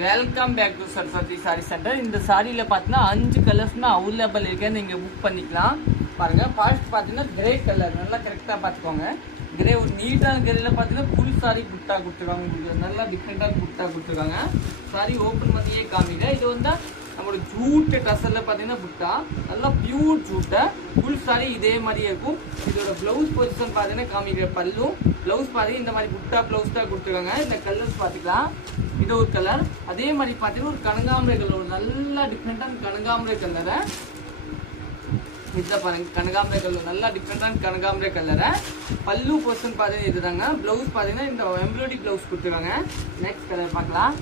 Welcome back to Saraswati sari center. இந்த சாரியில் பார்த்தீங்கன்னா 5 கலர்ஸ்மே அவைலபிள் இருக்கு. நீங்கள் புக் பண்ணிக்கலாம். பாருங்க, ஃபர்ஸ்ட் பார்த்தீங்கன்னா கிரே கலர் நல்லா கரெக்டாக பார்த்துக்கோங்க. கிரே ஒரு நீட்டான கிரேல பார்த்தீங்கன்னா ஃபுல் சாரி புட்டா கொடுத்துருக்காங்க. உங்களுக்கு நல்லா டிஃப்ரெண்டான புட்டா கொடுத்துருக்காங்க. சாரி ஓப்பன் பண்ணியே காமிங்க. இது வந்து நம்மளோட ஜூட்டு டசரில் பார்த்தீங்கன்னா புட்டா நல்லா பியூர் ஜூட்டை ஃபுல் சாரி இதே மாதிரியே இருக்கும். இதோட பிளவுஸ் பொசிஷன் பார்த்தீங்கன்னா காமிக்கிற பல்லு பிளவுஸ் பார்த்தீங்கன்னா இந்த மாதிரி புட்டா பிளவுஸ் தான் கொடுத்துருக்காங்க. இந்த கலர்ஸ் பார்த்துக்கலாம். இது ஒரு கலர். அதே மாதிரி பார்த்தீங்கன்னா ஒரு கனகாம்பரை கலர், ஒரு நல்லா டிஃப்ரெண்டான கனகாம்பரை கலரை இதுதான் பாருங்க. கனகாம்பரை கலர் நல்லா டிஃப்ரெண்டான கனகாம்பரை கலரை பல்லு பொசிஷன் பார்த்தீங்கன்னா இதுதாங்க. பிளவுஸ் பார்த்தீங்கன்னா இந்த எம்ப்ராய்டரி பிளவுஸ் கொடுத்துருக்காங்க. நெக்ஸ்ட் கலர் பார்க்கலாம்.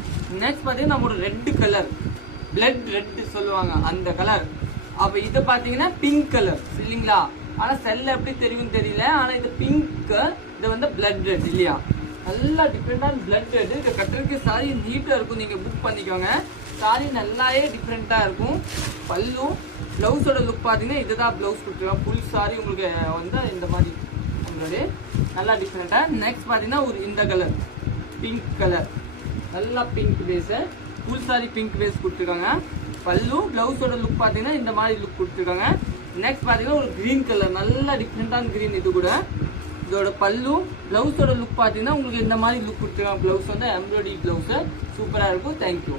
நெக்ஸ்ட் பார்த்தீங்கன்னா நம்மளோட ரெட் கலர், பிளட் ரெட் சொல்லுவாங்க அந்த கலர். அப்போ இது பார்த்தீங்கன்னா பிங்க் கலர் இல்லைங்களா? ஆனால் செல்ல எப்படி தெரியும் தெரியல. ஆனால் இது பிங்க், இது வந்து பிளட் ரெட் இல்லையா? நல்லா டிஃப்ரெண்டான பிளட் ரெட். இதை கட்டுறதுக்கு சாரி நீட்டாக இருக்கும். நீங்கள் புக் பண்ணிக்கோங்க. சாரி நல்லாவே டிஃப்ரெண்ட்டாக இருக்கும். பல்லு ப்ளவுஸோட லுக் பார்த்தீங்கன்னா இதுதான் ப்ளவுஸ் கொடுத்துருக்கோம். ஃபுல் சாரி உங்களுக்கு வந்து இந்த மாதிரி நம்மளுடைய நல்லா டிஃப்ரெண்ட்டாக. நெக்ஸ்ட் பார்த்தீங்கன்னா ஒரு இந்த கலர் பிங்க் கலர், நல்லா pink base full sari pink base கொடுத்துருக்காங்க. பல்லு ப்ளவுஸோட லுக் பார்த்தீங்கன்னா இந்த மாதிரி லுக் கொடுத்துருக்காங்க. நெக்ஸ்ட் பார்த்தீங்கன்னா ஒரு க்ரீன் கலர், நல்லா டிஃப்ரெண்டான க்ரீன். இது கூட இதோட பல்லு ப்ளவுஸோட லுக் பார்த்தீங்கன்னா உங்களுக்கு இந்த மாதிரி லுக் கொடுத்துருக்காங்க. ப்ளவுஸ் வந்து எம்ப்ராய்டரி ப்ளவுஸு சூப்பராக இருக்கும். தேங்க்யூ.